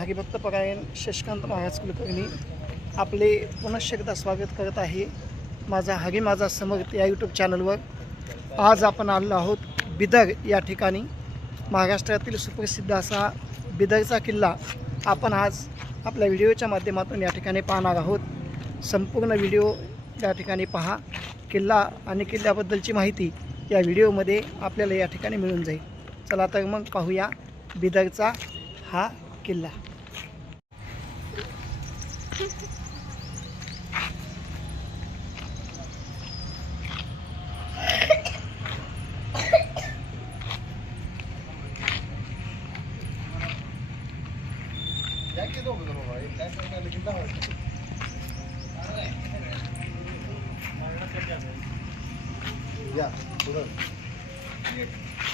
नारी परायण शशकांत महाराज कुलकर्णी आपले पुनश्च एकदा स्वागत करत आहे माझा हरी माझा समर्थ या यूट्यूब चॅनलवर आज आपण आलो आहोत बिदर या ठिकाणी. महाराष्ट्रातील सुप्रसिद्ध असा बिदरचा किल्ला आपण आज आपल्या व्हिडिओच्या माध्यमातून या ठिकाणी पाहणार आहोत. संपूर्ण व्हिडिओ या ठिकाणी पहा. किल्ला आणि किल्ल्याबद्दलची माहिती या व्हिडिओमध्ये आपल्याला या ठिकाणी मिळून जाईल. चला तर मग पाहूया बिदरचा हा किल्ला.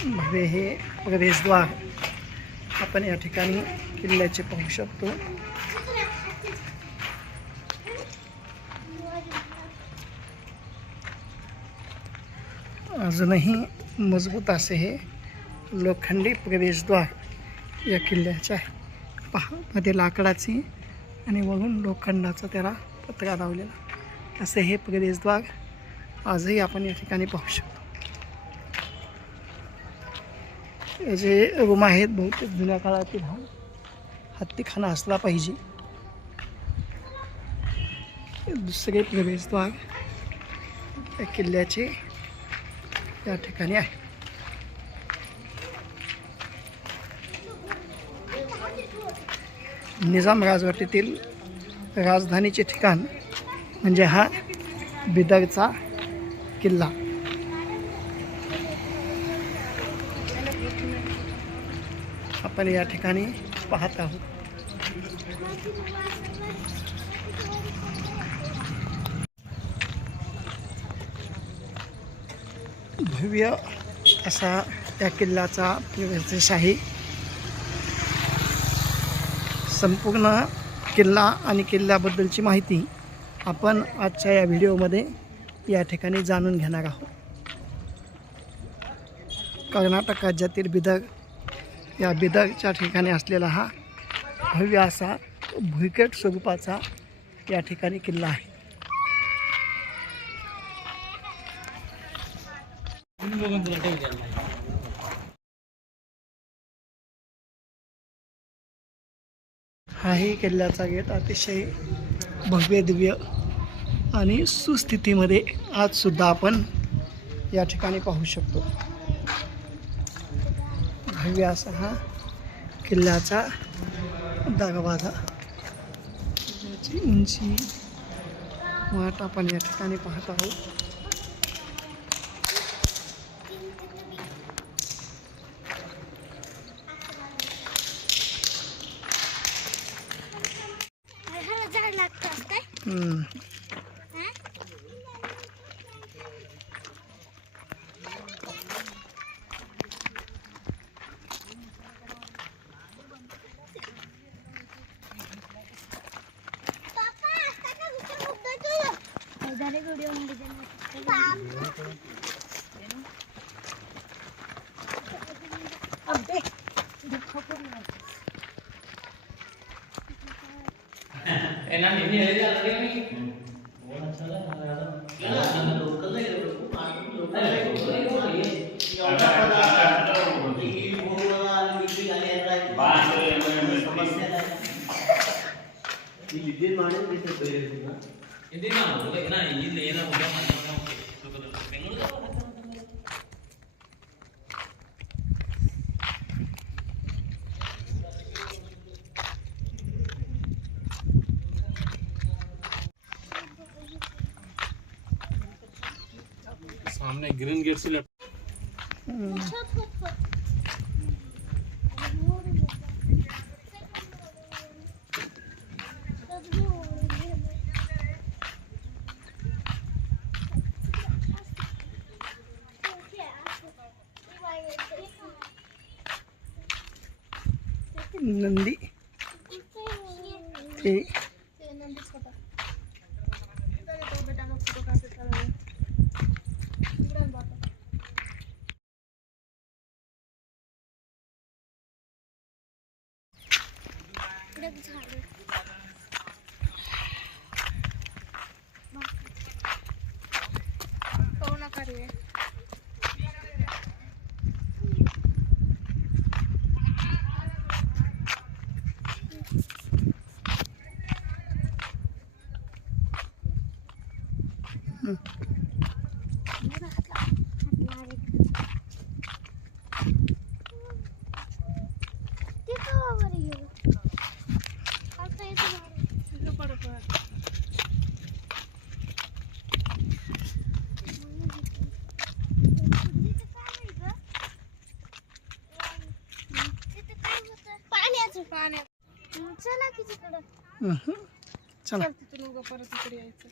भव्य हे प्रवेशद्वार आपण या ठिकाणी किल्ल्याचे पाहू शकतो. अजूनही मजबूत असे हे लोखंडी प्रवेशद्वार या किल्ल्याचे आहे पहा मध्ये लाकडाची आणि वरून लोखंडाचा त्याला पत्रा लावलेला. असे हे प्रवेशद्वार आजही आपण या ठिकाणी पाहू शकतो. जे रूम आहेत बहुतेक जुन्या काळातील हा हत्तीखाना असला पाहिजे. दुसरे प्रवेशद्वार या किल्ल्याचे या ठिकाणी आहे. निजाम राजवटीतील राजधानीचे ठिकाण म्हणजे हा बिदरचा किल्ला. आपण या ठिकाणी पाहत आहोत. भव्य असा या किल्ल्याचा प्रवेश आहे संपूर्ण किल्ला आणि किल्ल्याबद्दलची माहिती आपण आजच्या या व्हिडिओमध्ये या ठिकाणी जाणून घेणार आहोत. कर्नाटक राज्यातील बिदर या बिदरच्या ठिकाणी असलेला हा भव्य असा भुईकेट स्वरूपाचा या ठिकाणी किल्ला आहे. हाही किल्ल्याचा गेट अतिशय भव्य दिव्य आणि सुस्थितीमध्ये आजसुद्धा आपण या ठिकाणी पाहू शकतो. भव्य असा हा किल्ल्याचा दरवाजा. याची उंची वाट आपण या ठिकाणी पाहत आहोत. झाड लागतं ஏன்னா நின்று எழுதி அழகே ಇದೇನು ಮಾಡಿದ್ರೆ ಬೇರೆ ಇದೇನು ಇಲ್ಲ ಏನಾಗುತ್ತೆ सामने ग्रीन गेट से लेफ्ट नंदी ते कडक झाले पाहू नका रे. Hmm. चला की तिकडं. हम्म. चला. परत इकडे यायचं.